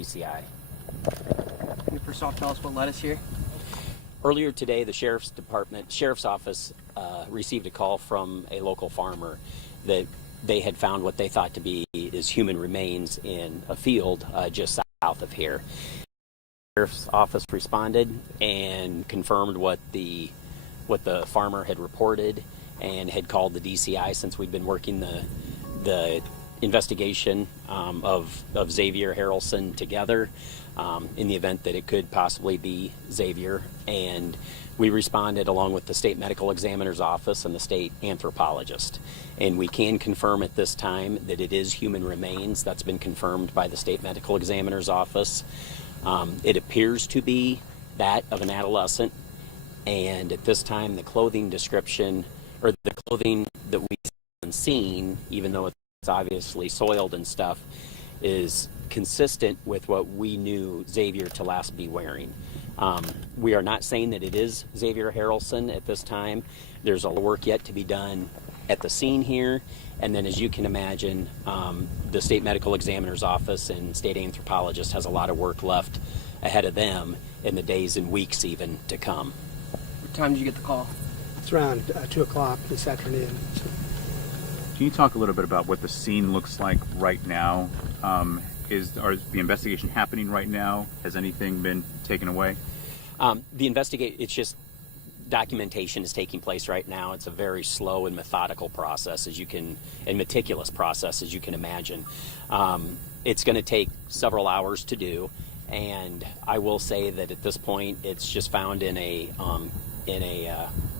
DCI. Can you first off tell us what led us here? Earlier today, the Sheriff's Office received a call from a local farmer that they had found what they thought to be human remains in a field just south of here. The Sheriff's Office responded and confirmed what the farmer had reported and had called the DCI, since we'd been working the investigation of Xavier Harrelson together in the event that it could possibly be Xavier. And we responded along with the state medical examiner's office and the state anthropologist. And we can confirm at this time that it is human remains. That's been confirmed by the state medical examiner's office. It appears to be that of an adolescent. And at this time, the clothing description, or the clothing that we've seen, even though it's obviously soiled and stuff, is consistent with what we knew Xavier to last be wearing. We are not saying that it is Xavier Harrelson at this time. There's a lot of work yet to be done at the scene here, and then, as you can imagine, the state medical examiner's office and state anthropologist has a lot of work left ahead of them in the days and weeks even to come. What time did you get the call? It's around 2 o'clock this afternoon. So. Can you talk a little bit about what the scene looks like right now? Is the investigation happening right now? Has anything been taken away? It's just documentation is taking place right now. It's a very slow and methodical process, and meticulous process, as you can imagine. It's going to take several hours to do, and I will say that at this point, it's just found in a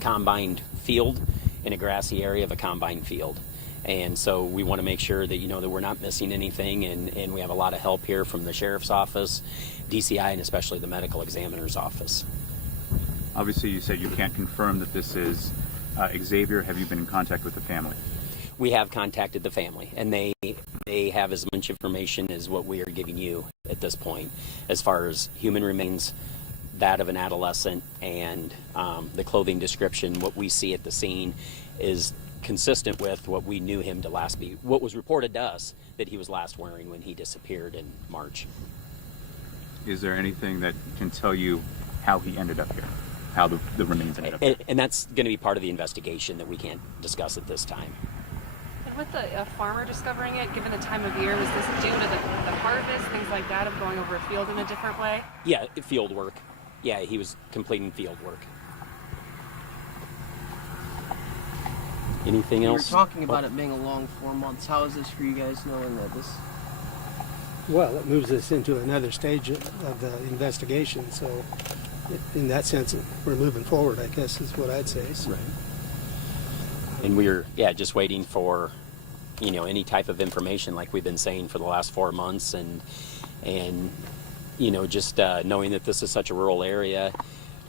combined field, in a grassy area of a combined field. And so we want to make sure that, that we're not missing anything, and we have a lot of help here from the Sheriff's Office, DCI, and especially the Medical Examiner's Office. Obviously, you said you can't confirm that this is Xavier. Have you been in contact with the family? We have contacted the family, and they have as much information as what we are giving you at this point, as far as human remains, that of an adolescent, and the clothing description. What we see at the scene is consistent with what we knew him to last be, what was reported to us that he was last wearing when he disappeared in March. Is there anything that can tell you how he ended up here, how the remains ended up here? And that's going to be part of the investigation that we can't discuss at this time. And with the farmer discovering it, given the time of year, was this due to the harvest, things like that, of going over a field in a different way? Yeah, field work. Yeah, he was completing field work. Anything else? You were talking about it being a long 4 months. How is this for you guys, knowing that this... Well, it moves us into another stage of the investigation, so in that sense, we're moving forward, I guess, is what I'd say. So. Right. And we're, just waiting for, any type of information, like we've been saying for the last 4 months, and just knowing that this is such a rural area,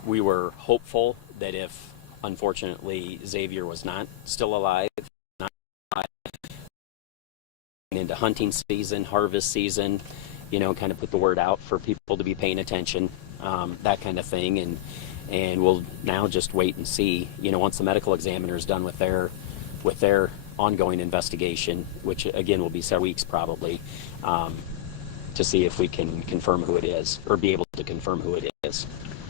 we were hopeful that if, unfortunately, Xavier was not still alive, into hunting season, harvest season, kind of put the word out for people to be paying attention, that kind of thing, and we'll now just wait and see, once the medical examiner is done with their ongoing investigation, which again will be several weeks probably, to see if we can confirm who it is, or be able to confirm who it is.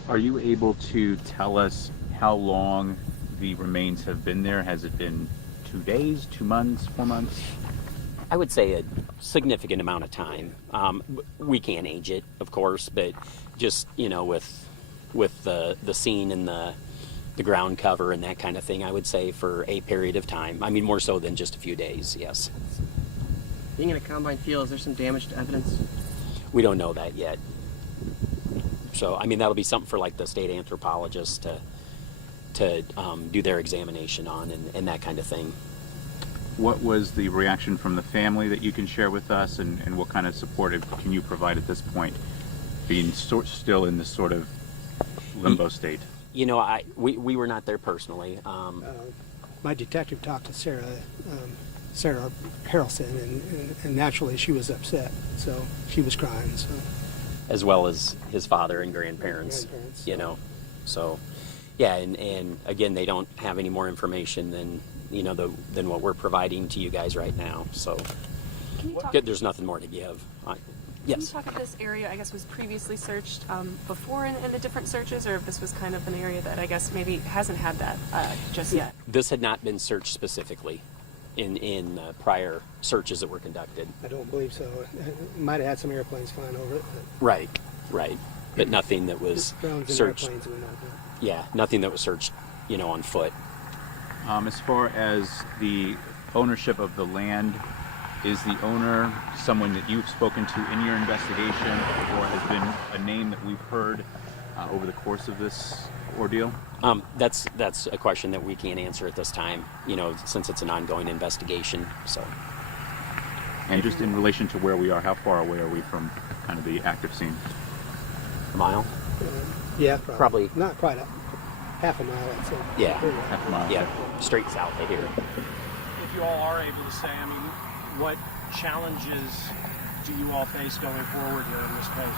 Are you able to tell us how long the remains have been there? Has it been 2 days, 2 months, 4 months? I would say a significant amount of time. We can't age it, of course, but just, with the scene and the ground cover and that kind of thing, I would say for a period of time. I mean, more so than just a few days, yes. Being in a combine field, is there some damage to evidence? We don't know that yet. So, I mean, that'll be something for like the state anthropologist to do their examination on and that kind of thing. What was the reaction from the family that you can share with us, and what kind of support can you provide at this point, being still in this sort of limbo state? We were not there personally. My detective talked to Sarah Harrelson, and naturally she was upset, so she was crying. So, as well as his father and grandparents. So yeah, and again, they don't have any more information than what we're providing to you guys right now. So there's nothing more to give. Can you Yes. talk if this area, I guess, was previously searched before in the different searches, or if this was kind of an area that I guess maybe hasn't had that just yet? This had not been searched specifically in prior searches that were conducted. I don't believe so. It might have had some airplanes flying over it, but Right. Right. But nothing that was drones and searched. airplanes we know about. Yeah, nothing that was searched, on foot. As far as the ownership of the land, is the owner someone that you've spoken to in your investigation, or has been a name that we've heard over the course of this ordeal? That's a question that we can't answer at this time, since it's an ongoing investigation. So, And just in relation to where we are, how far away are we from kind of the active scene? a mile? Yeah, Probably. not quite half a mile, I'd say. Yeah. Half a mile. Yeah, straight south of here. If you all are able to say, I mean, what challenges do you all face going forward here in this case?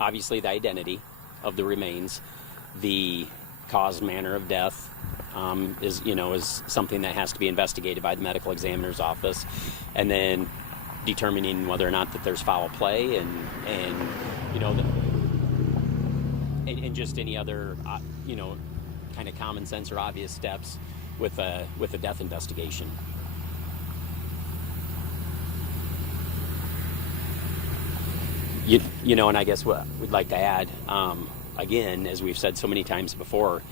Obviously the identity of the remains, the cause, manner of death, is something that has to be investigated by the medical examiner's office, and then determining whether or not that there's foul play and just any other kind of common sense or obvious steps with a death investigation. And I guess what we'd like to add, again, as we've said so many times before,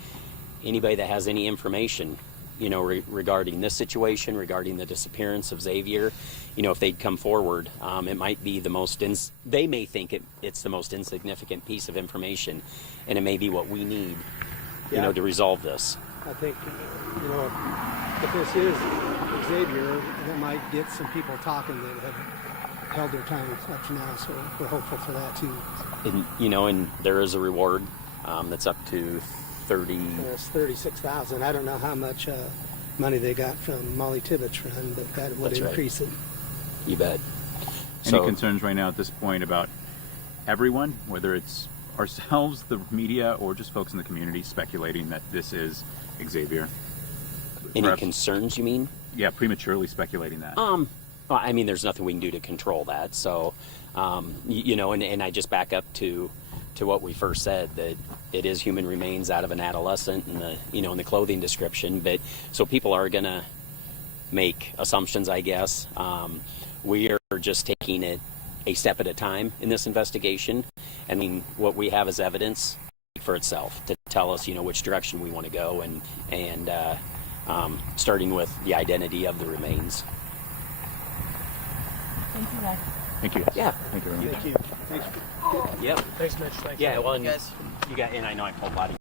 anybody that has any information, regarding this situation, regarding the disappearance of Xavier, if they'd come forward, it might be the most, they may think it's the most insignificant piece of information, and it may be what we need, Yeah. to resolve this. I think, if this is Xavier, that might get some people talking that have held their tongue up to now, so we're hopeful for that too. And there is a reward that's up to 30. It's $36,000. I don't know how much money they got from Molly Tibbetts' run, but that would That's right. increase it. You bet. Any concerns right now at this point about everyone, whether it's ourselves, the media, or just folks in the community speculating that this is Xavier? Any Perhaps- concerns, you mean? Yeah, prematurely speculating that. Well, I mean, there's nothing we can do to control that. So, and I just back up to what we first said, that it is human remains out of an adolescent, and in the clothing description. But so people are gonna make assumptions, I guess. We are just taking it a step at a time in this investigation. I mean, what we have as evidence for itself to tell us, which direction we want to go, and starting with the identity of the remains. Thank you, guys. Thank you. Yeah. Thank you very much. Thank you. Thanks. Yep. Thanks, Mitch. Thanks. Yeah. Well, and Guys. you got, and I know I pulled a lot of